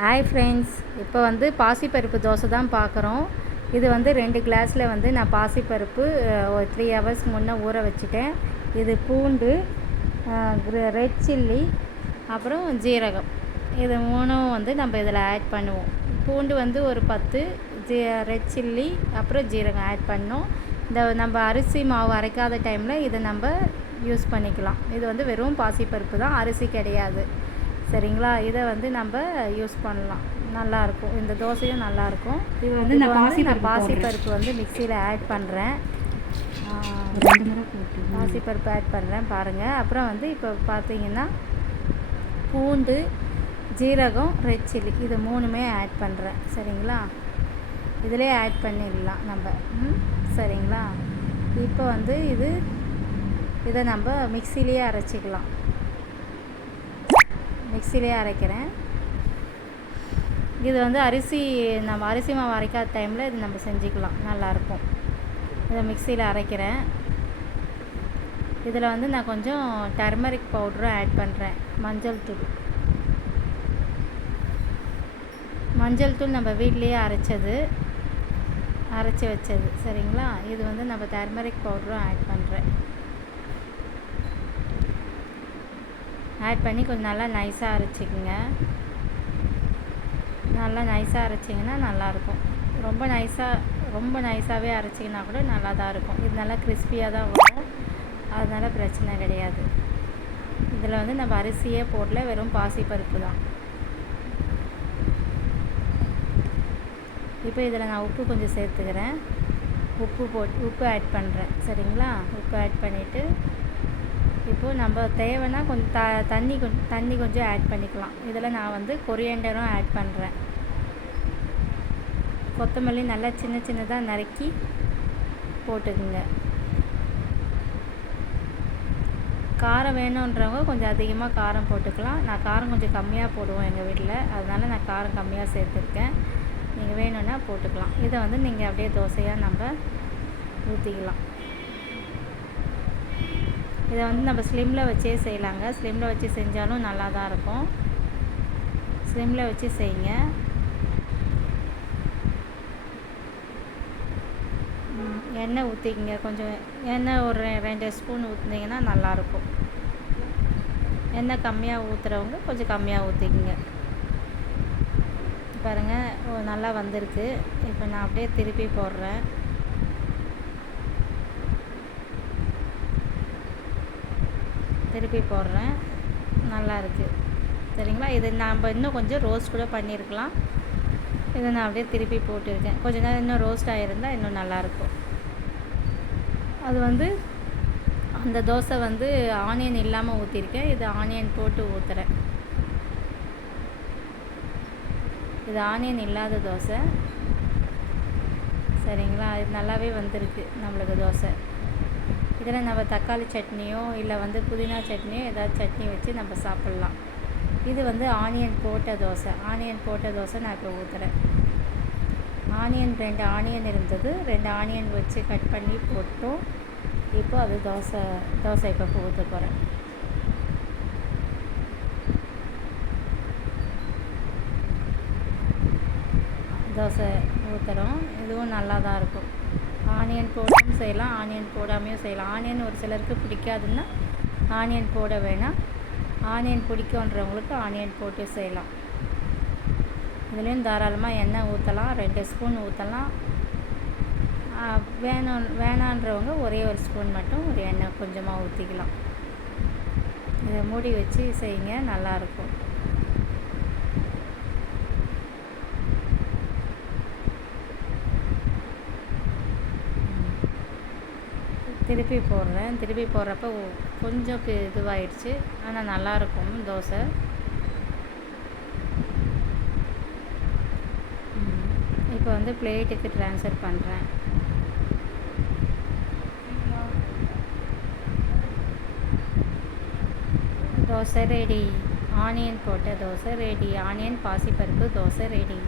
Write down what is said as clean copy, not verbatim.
Hi friends, இப்போ வந்து பாசிப்பருப்பு தோசை தான் பார்க்குறோம். இது வந்து 2 கிளாஸில் வந்து நான் பாசிப்பருப்பு ஒரு 3 ஹவர்ஸ் முன்னே ஊற வச்சுட்டேன். இது பூண்டு, ரெட் சில்லி, அப்புறம் ஜீரகம், இது மூணும் வந்து நம்ம இதில் ஆட் பண்ணுவோம். பூண்டு வந்து ஒரு 10, ரெட் சில்லி அப்புறம் ஜீரகம் ஆட் பண்ணோம். இந்த நம்ம அரிசி மாவு அரைக்காத டைமில் இதை நம்ம யூஸ் பண்ணிக்கலாம். இது வந்து வெறும் பாசிப்பருப்பு தான், அரிசி கிடையாது. சரிங்களா? இதை வந்து நம்ம யூஸ் பண்ணலாம், நல்லாயிருக்கும். இந்த தோசையும் நல்லாயிருக்கும். இது வந்து நான் பாசிப்பருப்பு வந்து மிக்சியில் ஆட் பண்ணுறேன். பாசிப்பருப்பு ஆட் பண்ணுறேன் பாருங்கள். அப்புறம் வந்து இப்போ பார்த்தீங்கன்னா பூண்டு, ஜீரகம், ரெட் சில்லி இது மூணுமே ஆட் பண்ணுறேன். சரிங்களா? இதிலே ஆட் பண்ணிடலாம் நம்ம. சரிங்களா? இப்போ வந்து இதை நம்ம மிக்சிலேயே அரைச்சிக்கலாம். மிக்சிலே அரைக்கிறேன். இது வந்து நம்ம அரிசி மாவு அரைக்காத டைமில் இது நம்ம செஞ்சுக்கலாம், நல்லாயிருக்கும். இதை மிக்சியில் அரைக்கிறேன். இதில் வந்து நான் கொஞ்சம் டர்மரிக் பவுடரும் ஆட் பண்ணுறேன். மஞ்சள் தூள் நம்ம வீட்லேயே அரைச்சி வச்சது. சரிங்களா? இது வந்து நம்ம டர்மரிக் பவுடரும் ஆட் பண்ணுறேன். ஆட் பண்ணி கொஞ்சம் நல்லா நைஸாக அரைச்சிக்கோங்க. நல்லா நைஸாக அரைச்சிங்கன்னா நல்லாயிருக்கும். ரொம்ப நைஸாகவே அரைச்சிங்கன்னா கூட நல்லா தான் இருக்கும். இது நல்லா கிறிஸ்பியாக தான் வரும், அதனால் பிரச்சனை கிடையாது. இதில் வந்து நம்ம அரிசியே போடல, வெறும் பாசிப்பருப்பு தான். இப்போ இதில் நான் உப்பு கொஞ்சம் சேர்த்துக்கிறேன். உப்பு ஆட் பண்ணுறேன். சரிங்களா? உப்பு ஆட் பண்ணிவிட்டு இப்போது நம்ம தேவைன்னா கொஞ்சம் தண்ணி கொஞ்சம் ஆட் பண்ணிக்கலாம். இதில் நான் வந்து கொரியாண்டரும் ஆட் பண்ணுறேன். கொத்தமல்லி நல்லா சின்னதாக நறுக்கி போட்டுக்குங்க. காரம் வேணுன்றவங்க கொஞ்சம் அதிகமாக காரம் போட்டுக்கலாம். நான் காரம் கொஞ்சம் கம்மியாக போடுவோம் எங்கள் வீட்டில், அதனால் நான் காரம் கம்மியாக சேர்த்துருக்கேன். நீங்கள் வேணும்னா போட்டுக்கலாம். இதை வந்து நீங்கள் அப்படியே தோசையாக நம்ம ஊற்றிக்கலாம். இதை வந்து நம்ம ஸ்லிம்மில் வச்சே செய்யலாங்க. ஸ்லிம்மில் வச்சு செஞ்சாலும் நல்லா தான் இருக்கும். ஸ்லிம்மில் வச்சு செய்யுங்க. எண்ணெய் ஊற்றிக்கிங்க. கொஞ்சம் எண்ணெய் ஒரு 2 ஸ்பூன் ஊற்றினீங்கன்னா நல்லாயிருக்கும். எண்ணெய் கம்மியாக ஊற்றுறவங்க கொஞ்சம் கம்மியாக ஊற்றிக்கிங்க. பாருங்கள், நல்லா வந்திருக்கு. இப்போ நான் அப்படியே திருப்பி போடுறேன். நல்லா இருக்குது. சரிங்களா? இது நம்ம இன்னும் கொஞ்சம் ரோஸ்ட் கூட பண்ணியிருக்கலாம். இதை நான் அப்படியே திருப்பி போட்டுருக்கேன். கொஞ்சம் நேரம் இன்னும் ரோஸ்ட் ஆகிருந்தால் இன்னும் நல்லாயிருக்கும். அது வந்து அந்த தோசை வந்து ஆனியன் இல்லாமல் ஊற்றிருக்கேன். இது ஆனியன் போட்டு ஊற்றுறேன். இது ஆனியன் இல்லாத தோசை. சரிங்களா? இது நல்லாவே வந்திருக்கு நம்மளுக்கு தோசை. இதில் நம்ம தக்காளி சட்னியோ இல்லை வந்து புதினா சட்னியோ ஏதாவது சட்னி வச்சு நம்ம சாப்பிட்லாம். இது வந்து ஆனியன் போட்ட தோசை நான் இப்போ ஊற்றுறேன். 2 ஆனியன் இருந்தது, 2 ஆனியன் வச்சு கட் பண்ணி போட்டோம். இப்போ அது தோசை இப்போ ஊற்ற போகிறேன். தோசை ஊற்றுறோம். இதுவும் நல்லா தான் இருக்கும். ஆனியன் போட்டும் செய்யலாம், ஆனியன் போடாமையும் செய்யலாம். ஆனியன் ஒரு சிலருக்கு பிடிக்காதுன்னா ஆனியன் போட வேணாம். ஆனியன் பிடிக்குன்றவங்களுக்கு ஆனியன் போட்டு செய்யலாம். இதுலேயும் தாராளமாக எண்ணெய் ஊற்றலாம். 2 ஸ்பூன் ஊற்றலாம். வேணான்றவங்க ஒரே ஒரு ஸ்பூன் மட்டும் ஒரு எண்ணெய் கொஞ்சமாக ஊற்றிக்கலாம். இதை மூடி வச்சு செய்யுங்க, நல்லாயிருக்கும். திருப்பி போடுறப்ப கொஞ்சம் இதுவாகிடுச்சு, ஆனால் நல்லாயிருக்கும் தோசை. இப்போ வந்து பிளேட்டுக்கு ட்ரான்ஸ்ஃபர் பண்ணுறேன். தோசை ரெடி. ஆனியன் போட்ட தோசை ரெடி. ஆனியன் பாசிப்பருப்பு தோசை ரெடி.